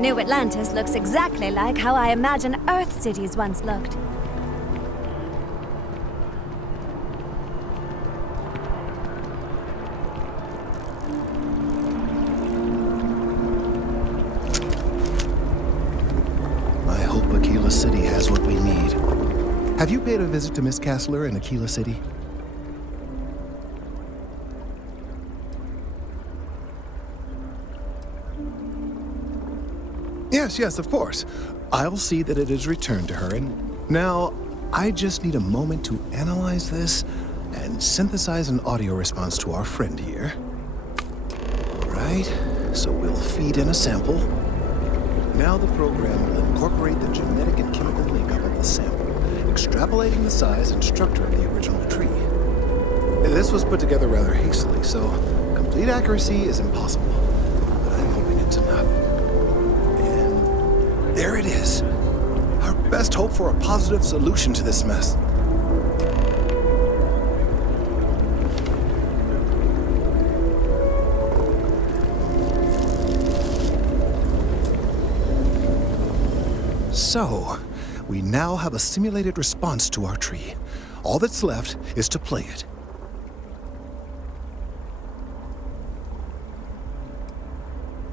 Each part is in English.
New Atlantis looks exactly like how I imagine Earth cities once looked. I hope Aquila City has what we need. Have you paid a visit to Miss Castler in Aquila City? Yes, of course. I'll see that it is returned to her, and now I just need a moment to analyze this and synthesize an audio response to our friend here. All right, so we'll feed in a sample. Now the program will incorporate the genetic and chemical makeup of the sample, extrapolating the size and structure of the original tree. This was put together rather hastily, so complete accuracy is impossible, but I'm hoping it's enough. There it is. Our best hope for a positive solution to this mess. So, we now have a simulated response to our tree. All that's left is to play it.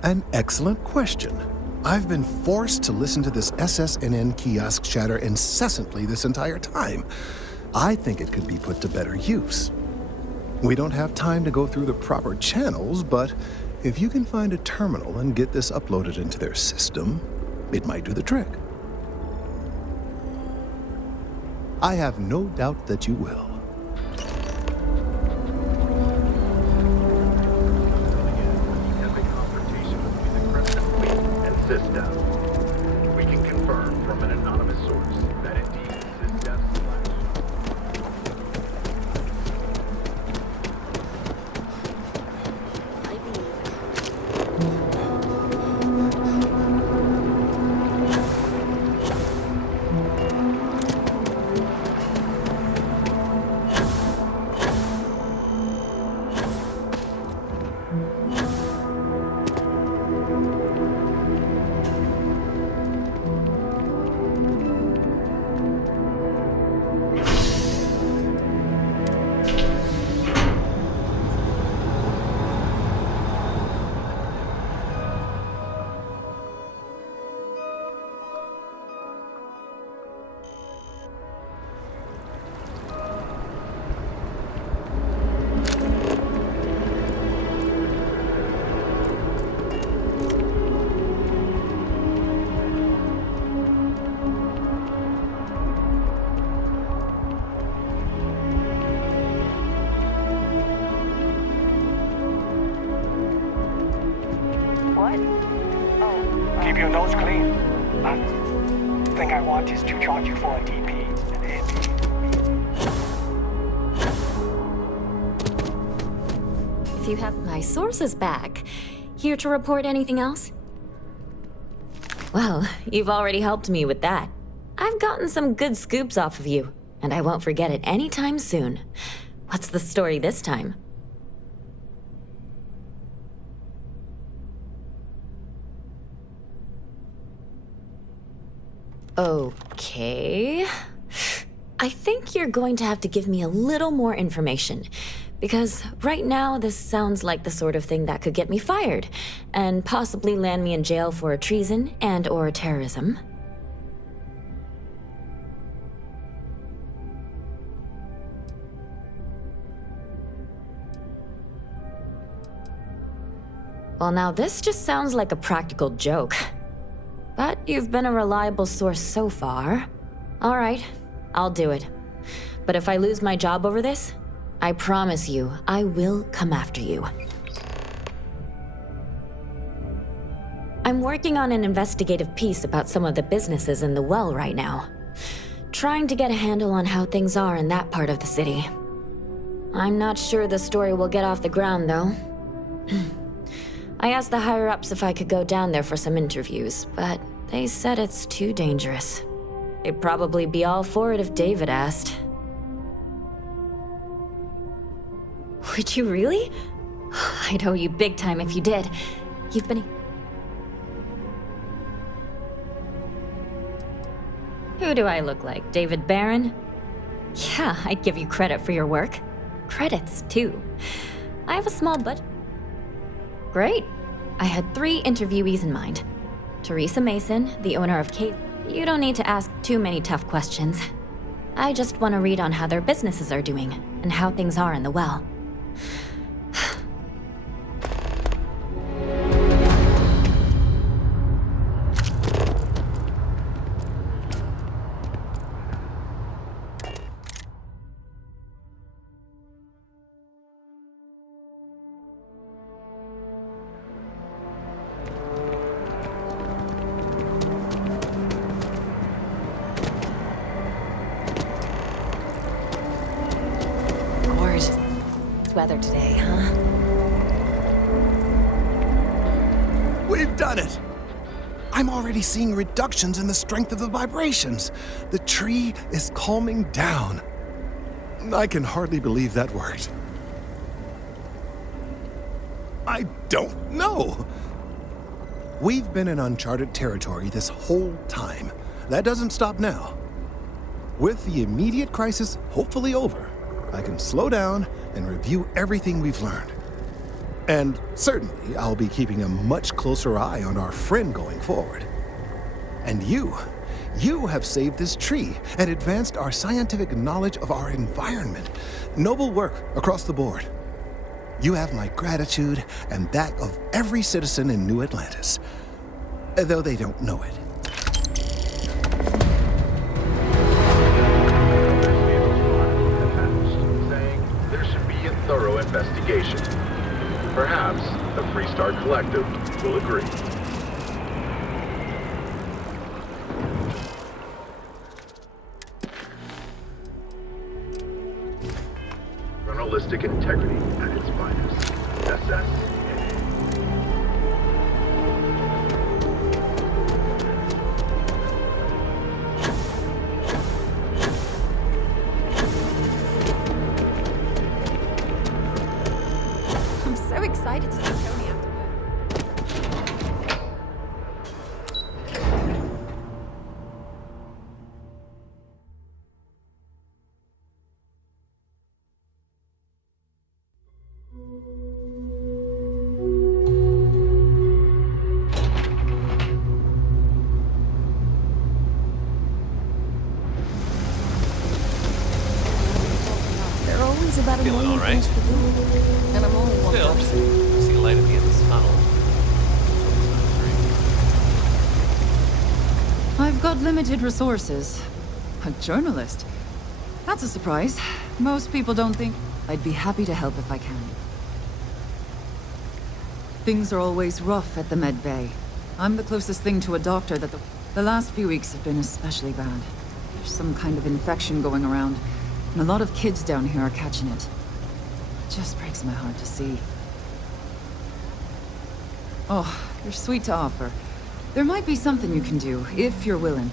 An excellent question. I've been forced to listen to this SSNN kiosk chatter incessantly this entire time. I think it could be put to better use. We don't have time to go through the proper channels, but if you can find a terminal and get this uploaded into their system, it might do the trick. I have no doubt that you will. System. We can confirm from an anonymous source that indeed System Keep your nose clean. I think I want is to charge you for a DP. If you have my sources back, here to report anything else? Well, you've already helped me with that. I've gotten some good scoops off of you, and I won't forget it anytime soon. What's the story this time? Okay. I think you're going to have to give me a little more information, because right now this sounds like the sort of thing that could get me fired, and possibly land me in jail for treason and/or terrorism. Well, now this just sounds like a practical joke. But you've been a reliable source so far. All right, I'll do it. But if I lose my job over this, I promise you, I will come after you. I'm working on an investigative piece about some of the businesses in the well right now. Trying to get a handle on how things are in that part of the city. I'm not sure the story will get off the ground, though. I asked the higher-ups if I could go down there for some interviews, but they said it's too dangerous. They'd probably be all for it if David asked. Would you really? I'd owe you big time if you did. You've been... Who do I look like, David Barron? Yeah, I'd give you credit for your work. Credits, too. I have a small budget. Great. I had 3 interviewees in mind. Teresa Mason, the owner of Kate. You don't need to ask too many tough questions. I just want to read on how their businesses are doing, and how things are in the well. Gorgeous weather today, huh? We've done it! I'm already seeing reductions in the strength of the vibrations. The tree is calming down. I can hardly believe that worked. I don't know. We've been in uncharted territory this whole time. That doesn't stop now. With the immediate crisis hopefully over, I can slow down and review everything we've learned. And certainly, I'll be keeping a much closer eye on our friend going forward. And you have saved this tree and advanced our scientific knowledge of our environment. Noble work across the board. You have my gratitude and that of every citizen in New Atlantis, though they don't know it. Saying there should be a thorough investigation. Perhaps the Freestar Collective will agree. Journalistic integrity at its finest. SS. I'm so excited to see Tony after work. There are always about a Feeling million all right? things to do, and I'm only one Still, person. I see a light at the end of the tunnel. I've got limited resources. A journalist? That's a surprise. Most people don't think... I'd be happy to help if I can. Things are always rough at the med bay. I'm the closest thing to a doctor that the last few weeks have been especially bad. There's some kind of infection going around, and a lot of kids down here are catching it. It just breaks my heart to see. Oh, you're sweet to offer. There might be something you can do, if you're willing.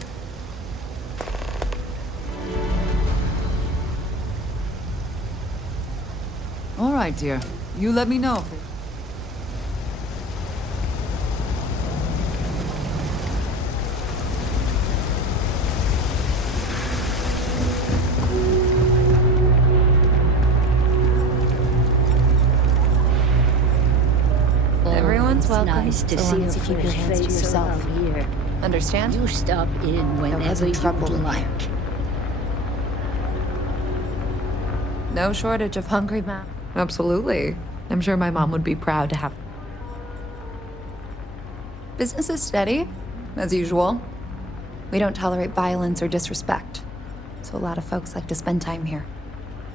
All right, dear. You let me know. Everyone's welcome. Nice to so see long a as you keep your fresh hands to face yourself. around here. Understand? You stop in Don't whenever cause you trouble in like. here. No shortage of hungry men. Absolutely. I'm sure my mom would be proud to have. Business is steady, as usual. We don't tolerate violence or disrespect, so a lot of folks like to spend time here.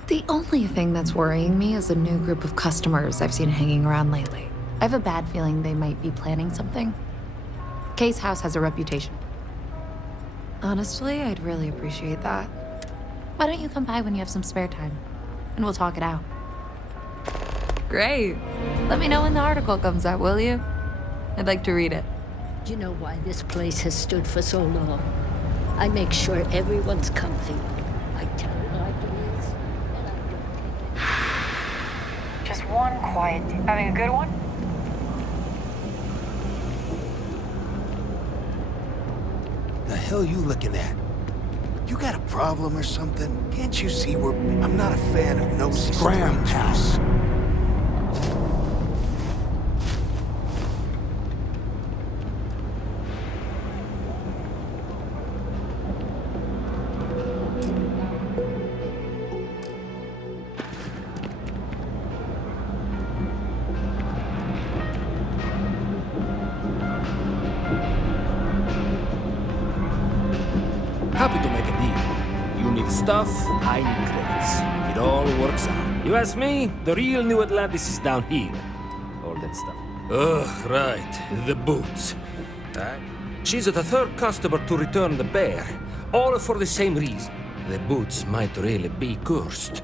The only thing that's worrying me is a new group of customers I've seen hanging around lately. I have a bad feeling they might be planning something. Case House has a reputation. Honestly, I'd really appreciate that. Why don't you come by when you have some spare time, and we'll talk it out. Great. Let me know when the article comes out, will you? I'd like to read it. Do you know why this place has stood for so long? I make sure everyone's comfy. I tell it like it is, and I don't take it. Just one quiet day. Having a good one? The hell you looking at? You got a problem or something? Can't you see I'm not a fan of nosy Scram, strangers. Happy to make a deal. You need stuff, I need credits. It all works out. You ask me, the real New Atlantis is down here. All that stuff. Ugh, right. The boots. She's the third customer to return the bear. All for the same reason. The boots might really be cursed.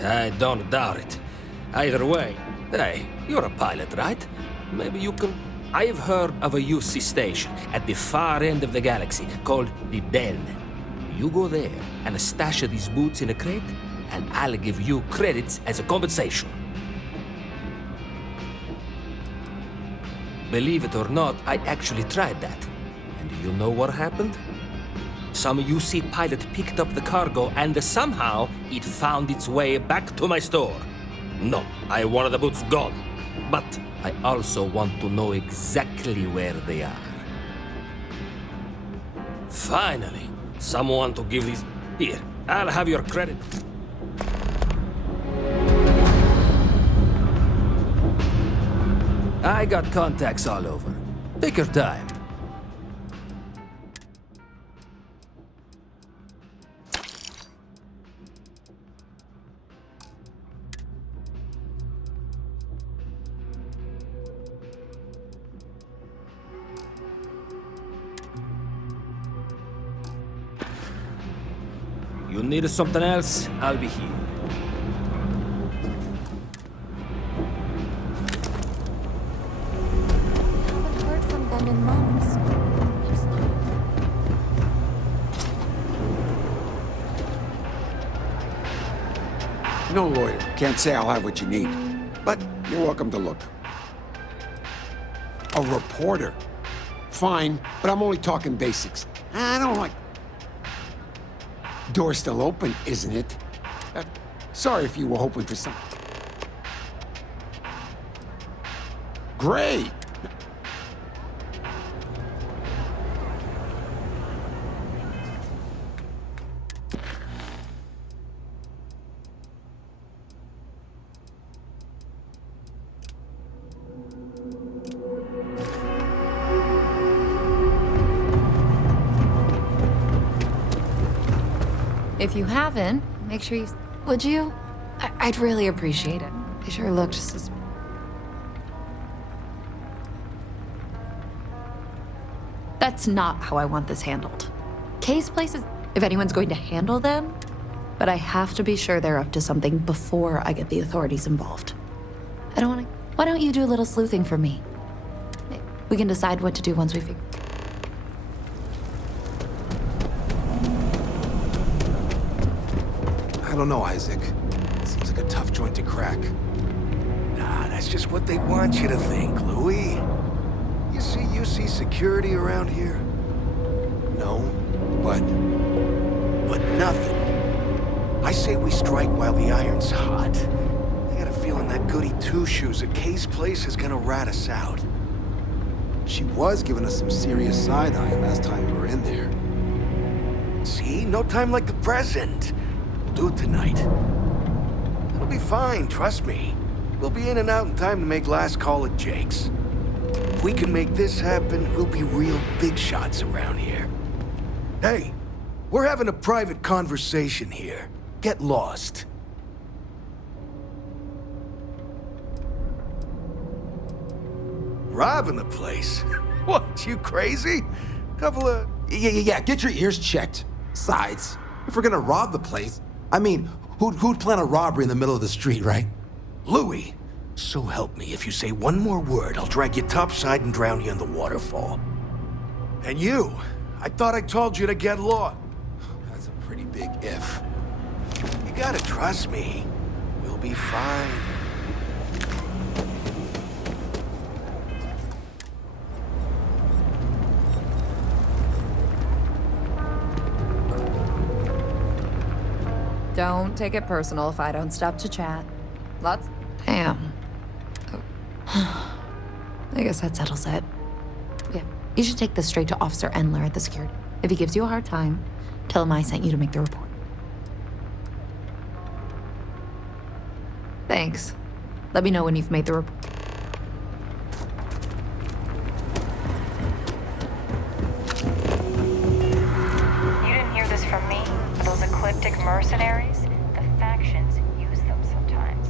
I don't doubt it. Either way, hey, you're a pilot, right? Maybe you can... I've heard of a UC station at the far end of the galaxy called the Den. You go there and stash these boots in a crate, and I'll give you credits as a compensation. Believe it or not, I actually tried that. And do you know what happened? Some UC pilot picked up the cargo and somehow it found its way back to my store. No, I wanted the boots gone. But I also want to know exactly where they are. Finally, someone to give these... Here, I'll have your credit. I got contacts all over. Take your time. You need something else, I'll be here. Haven't heard from them in months. No lawyer. Can't say I'll have what you need. But you're welcome to look. A reporter. Fine, but I'm only talking basics. I don't like... Door's still open, isn't it? Sorry if you were hoping for some... Great! If you haven't, make sure you... Would you? I'd really appreciate it. They sure looked sus... That's not how I want this handled. Case places, if anyone's going to handle them, but I have to be sure they're up to something before I get the authorities involved. I don't want to... Why don't you do a little sleuthing for me? We can decide what to do once we figure... I don't know, Isaac. Seems like a tough joint to crack. Nah, that's just what they want you to think, Louis. You see security around here? No, but nothing. I say we strike while the iron's hot. I got a feeling that goody two-shoes at Kay's place is gonna rat us out. She was giving us some serious side-eye last time we were in there. See? No time like the present. We'll do it tonight. It'll be fine, trust me. We'll be in and out in time to make last call at Jake's. If we can make this happen, we'll be real big shots around here. Hey, we're having a private conversation here. Get lost. Robbing the place? What, you crazy? Couple of... Yeah, get your ears checked. Besides, if we're gonna rob the place, I mean, who'd plan a robbery in the middle of the street, right? Louis, so help me, if you say one more word, I'll drag you topside and drown you in the waterfall. And you, I thought I told you to get lost. That's a pretty big if. You gotta trust me. We'll be fine. Don't take it personal if I don't stop to chat. Lots. Damn. I guess that settles it. Yeah, you should take this straight to Officer Endler at the security. If he gives you a hard time, tell him I sent you to make the report. Thanks. Let me know when you've made the report. You didn't hear this from me, but those ecliptic mercenaries, the factions use them sometimes.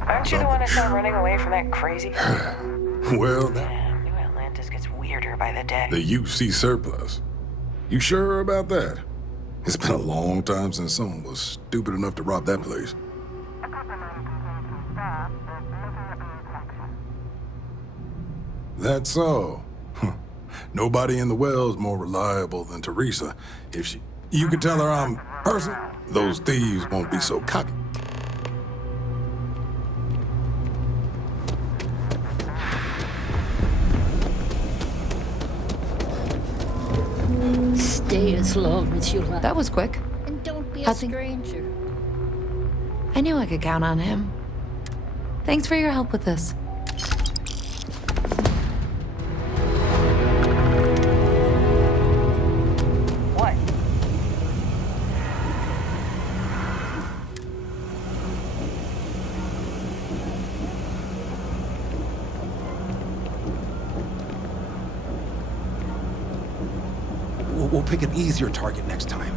Aren't you the one that's not running away from that crazy? Well, Damn, New Atlantis gets weirder by the day. the UC surplus. You sure about that? It's been a long time since someone was stupid enough to rob that place. That's so. Nobody in the well's more reliable than Teresa. If you can tell her I'm person, those thieves won't be so cocky. Stay as long as you like. That was quick. And don't be a How'd things- stranger. I knew I could count on him. Thanks for your help with this. What? We'll pick an easier target next time.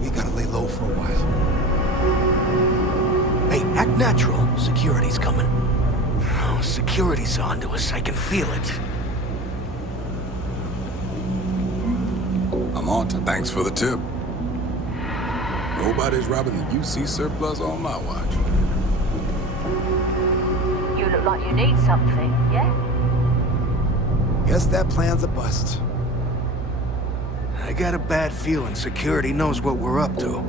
We gotta lay low for a while. Hey, act natural. Security's coming. Oh, security's on to us. I can feel it. I'm on to thanks for the tip. Nobody's robbing the UC surplus on my watch. You look like you need something, yeah? Guess that plan's a bust. I got a bad feeling security knows what we're up to.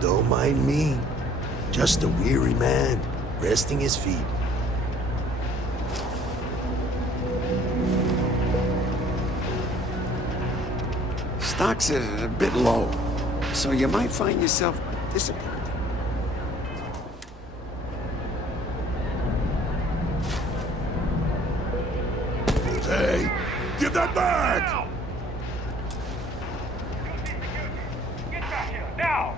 Don't mind me. Just a weary man, resting his feet. Stock's a bit low, so you might find yourself disappointed. Hey, give that back! Get back here, now!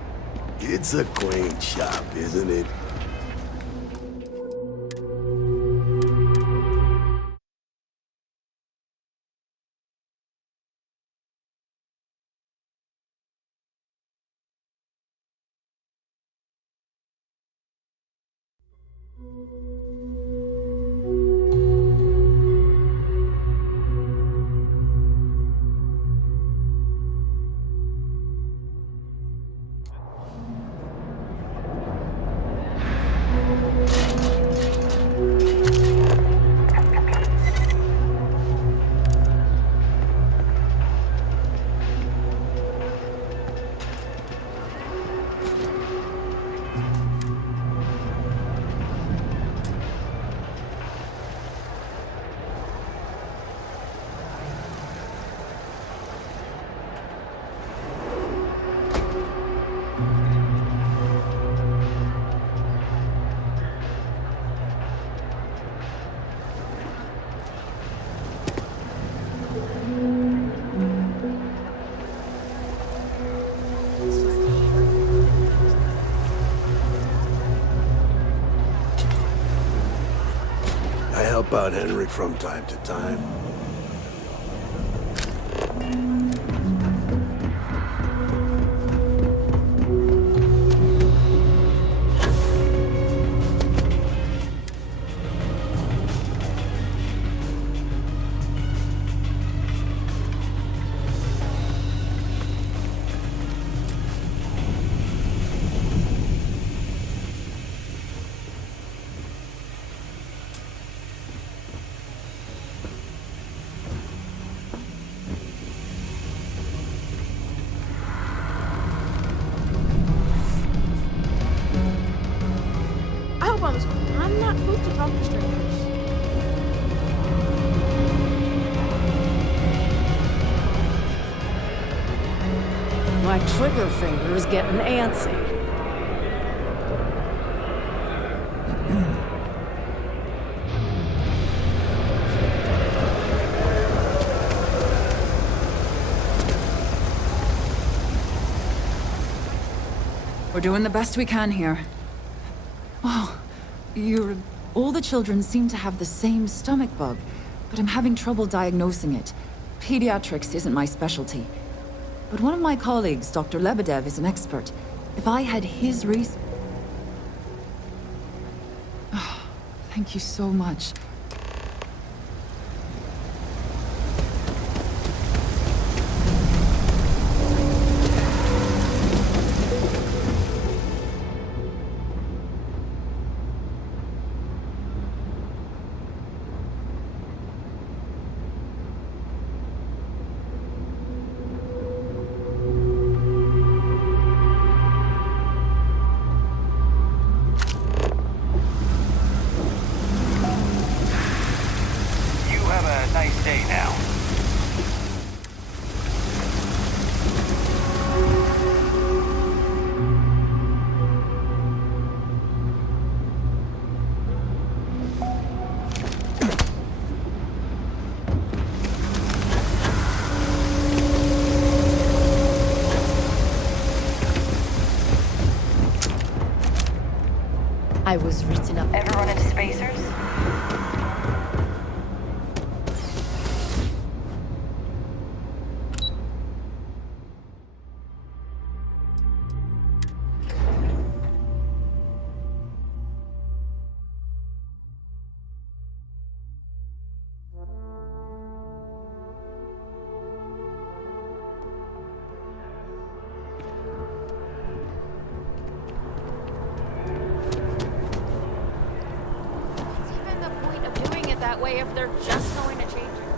It's a quaint shop, isn't it? I help out Henrik from time to time. not supposed to talk to strangers. My trigger finger is getting antsy. We're doing the best we can here. Oh, all the children seem to have the same stomach bug, but I'm having trouble diagnosing it. Pediatrics isn't my specialty. But one of my colleagues, Dr. Lebedev, is an expert. If I had his research... Oh, thank you so much. I was written up. Ever run into spacers? That way if they're just going to change it.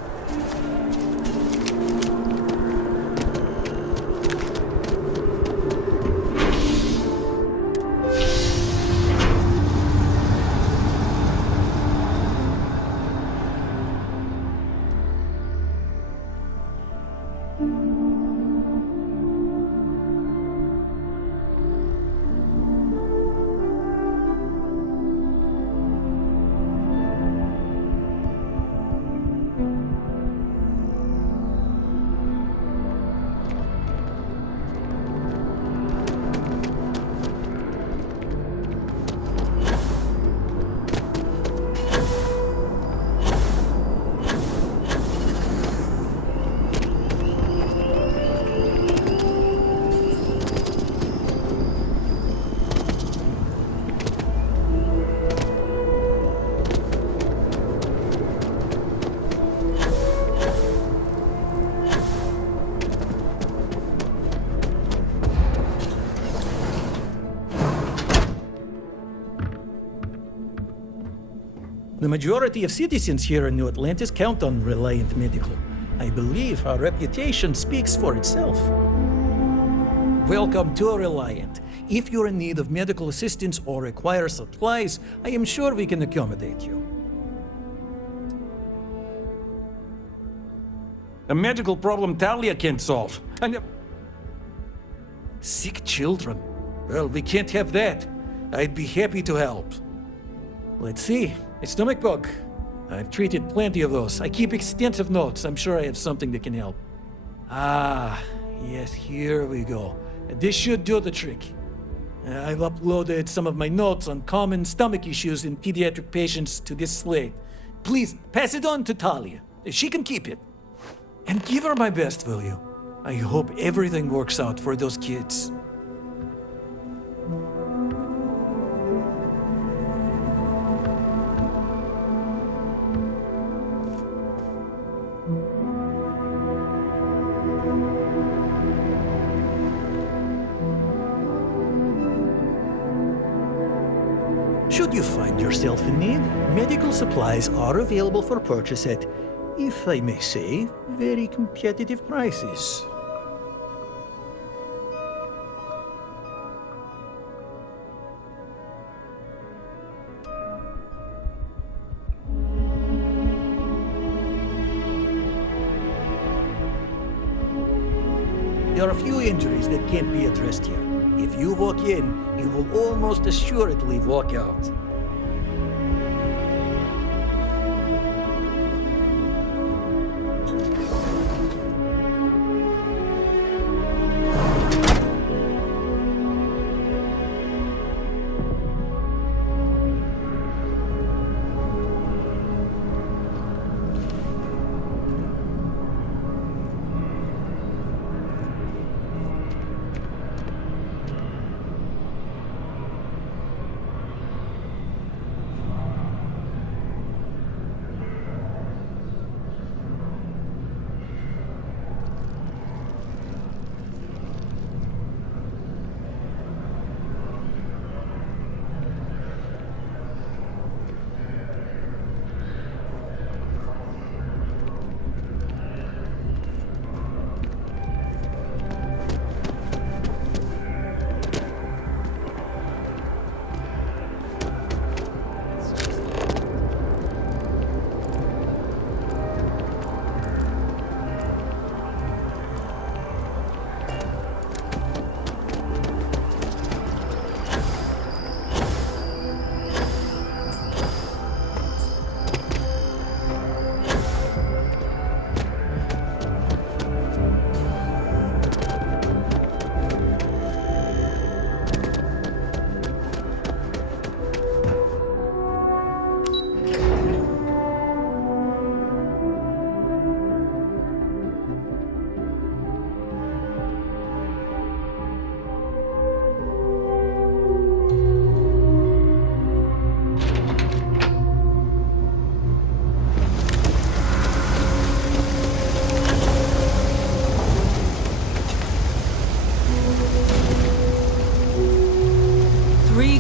The majority of citizens here in New Atlantis count on Reliant Medical. I believe our reputation speaks for itself. Welcome to Reliant. If you're in need of medical assistance or require supplies, I am sure we can accommodate you. A medical problem Talia can't solve. Sick children. Well, we can't have that. I'd be happy to help. Let's see. A stomach bug. I've treated plenty of those. I keep extensive notes. I'm sure I have something that can help. Ah, yes, here we go. This should do the trick. I've uploaded some of my notes on common stomach issues in pediatric patients to this slate. Please, pass it on to Talia. She can keep it. And give her my best, will you? I hope everything works out for those kids. Should you find yourself in need, medical supplies are available for purchase at, if I may say, very competitive prices. There are a few injuries that can't be addressed here. If you walk in, you will almost assuredly walk out.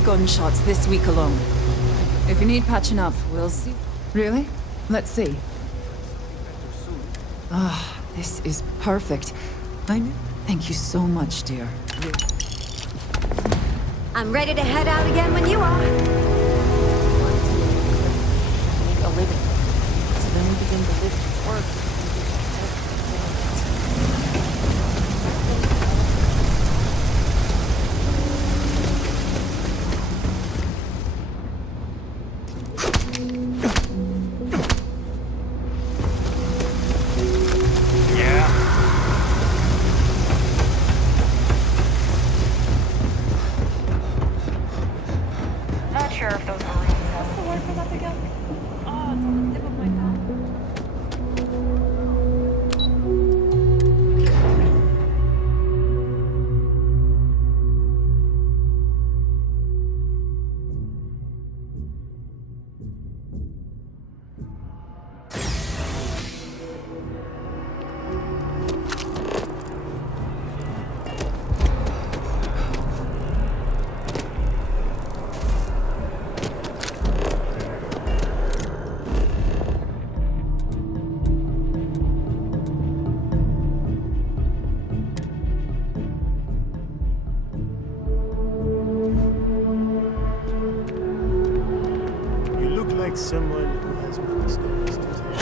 Gunshots this week alone. If you need patching up, we'll see. Really? Let's see. Ah, this is perfect. Thank you so much, dear. I'm ready to head out again when you are. Make a living. So then we begin to live and work. Not sure if those were real. What's the word for that again? Oh, it's on the tip of my tongue. like someone who has many stories to tell.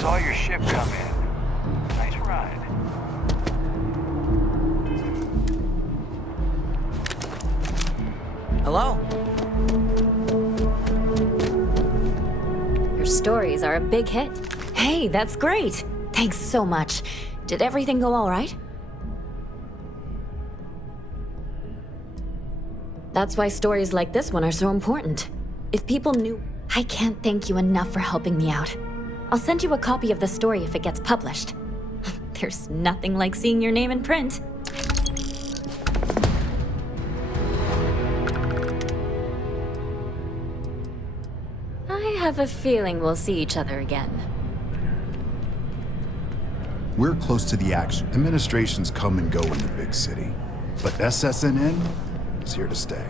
Saw your ship come in. Nice ride. Hello? Your stories are a big hit. Hey, that's great. Thanks so much. Did everything go all right? That's why stories like this one are so important. If people knew... I can't thank you enough for helping me out. I'll send you a copy of the story if it gets published. There's nothing like seeing your name in print. I have a feeling we'll see each other again. We're close to the action. Administrations come and go in the big city. But SSNN is here to stay.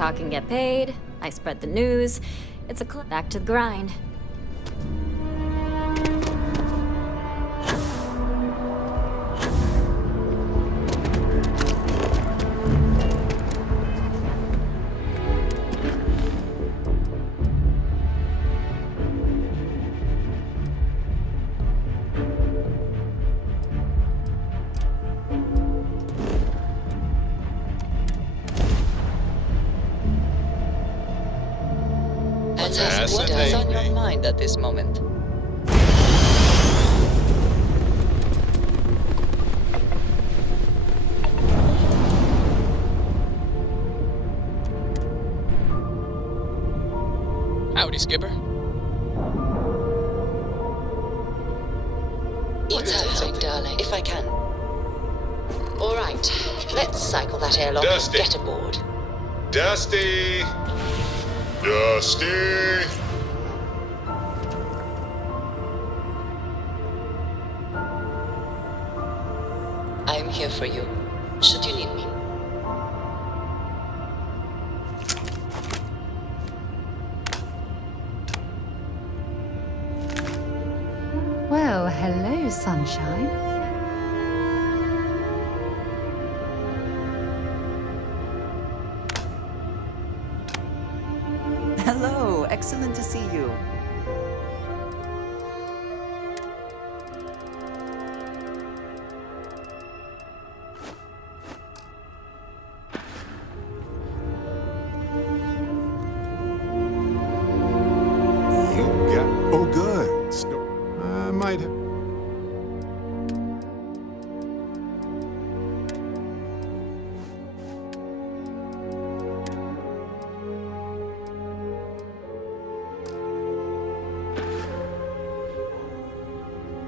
talk and get paid. I spread the news. It's a back to the grind. What is on your mind at this moment? Howdy, Skipper. What's happening, darling? If I can. All right, let's cycle that airlock Dusty. and get aboard. Dusty! Dusty! I'm here for you, should you need me. Well, hello, sunshine. Hello, excellent to see you. Oh, good. I might have.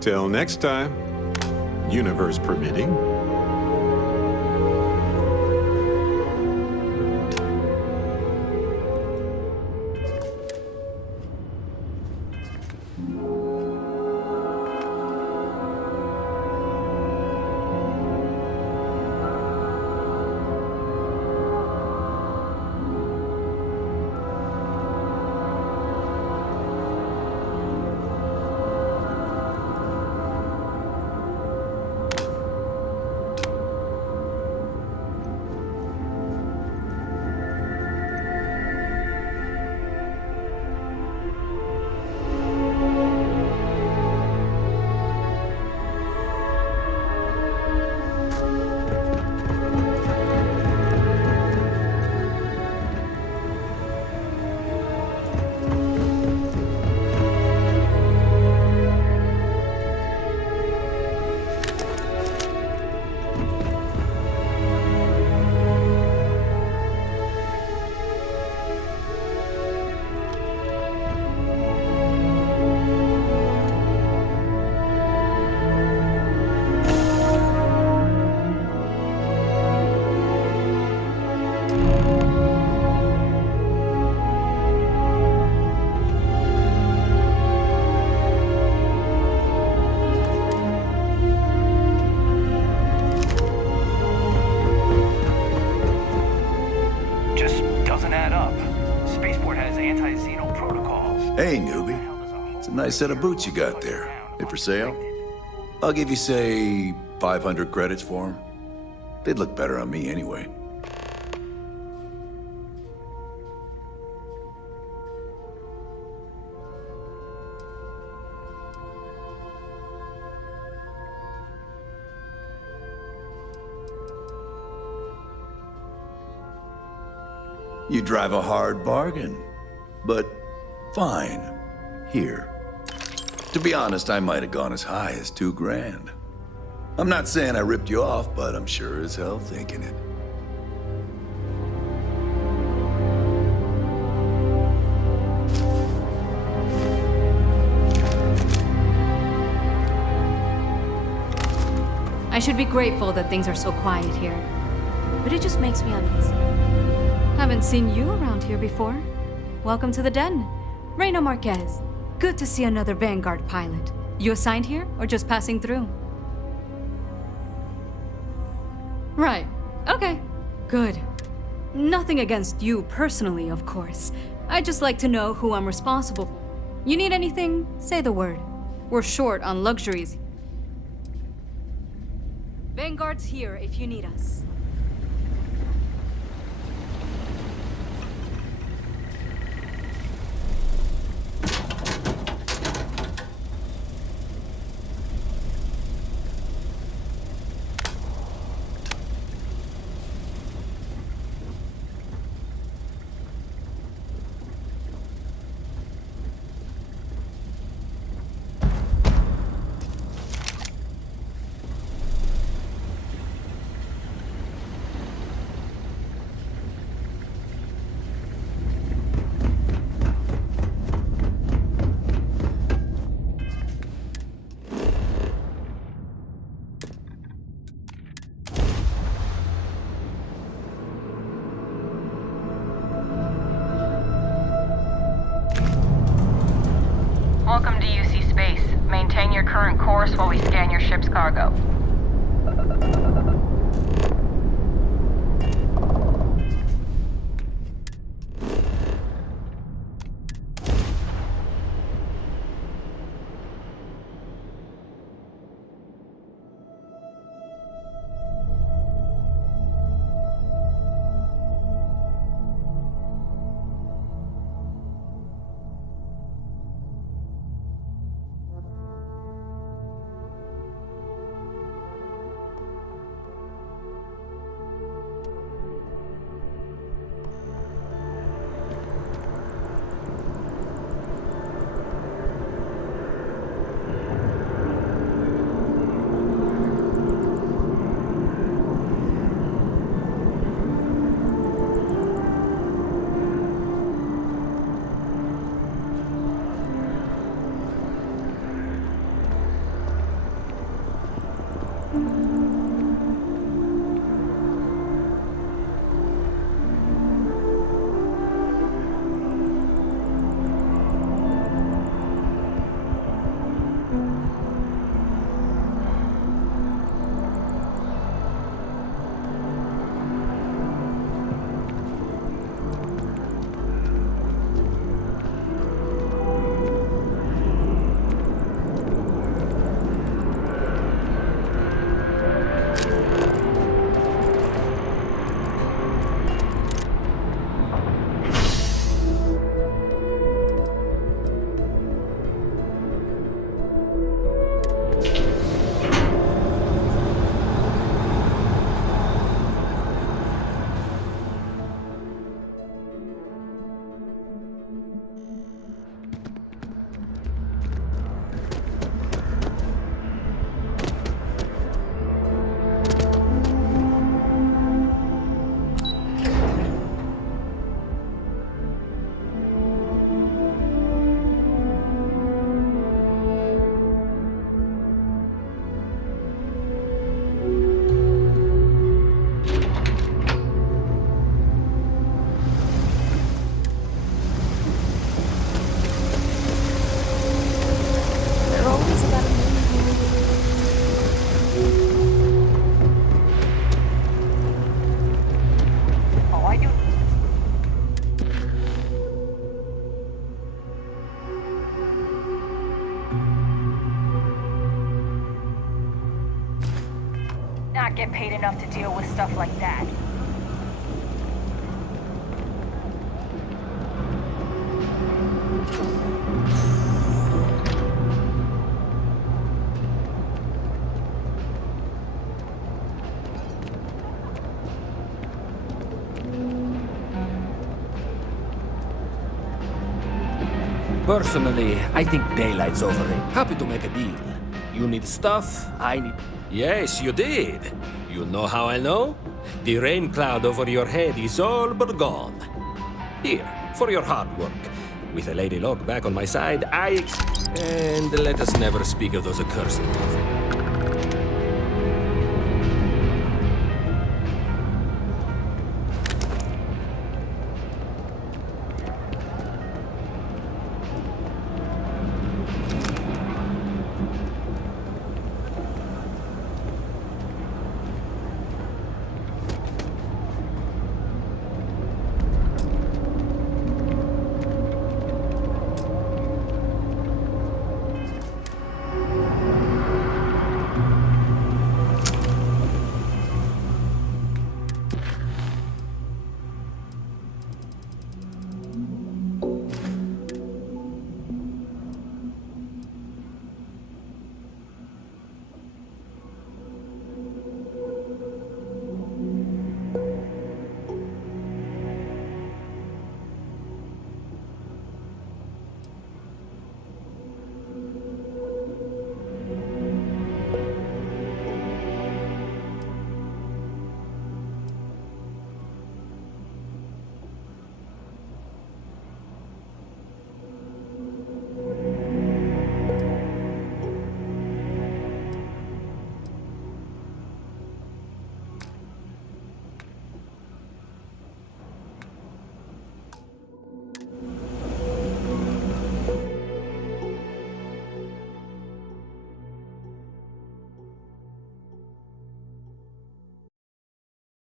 Till next time, universe permitting. Hey, newbie. It's a nice set of boots you got there. They for sale? I'll give you, say, 500 credits for them. They'd look better on me anyway. You drive a hard bargain, but fine. Here. To be honest, I might have gone as high as $2,000. I'm not saying I ripped you off, but I'm sure as hell thinking it. I should be grateful that things are so quiet here, but it just makes me uneasy. Haven't seen you around here before. Welcome to the den. Reina Marquez. Good to see another Vanguard pilot. You assigned here or just passing through? Right. Okay. Good. Nothing against you personally, of course. I'd just like to know who I'm responsible for. You need anything? Say the word. We're short on luxuries. Vanguard's here if you need us. Welcome to UC Space. Maintain your current course while we scan your ship's cargo. Not get paid enough to deal with stuff like that. Personally, I think daylight's overrated. Happy to make a deal. You need stuff, I need... Yes, you did. You know how I know? The rain cloud over your head is all but gone. Here, for your hard work. With a Lady Locke back on my side, And let us never speak of those accursed...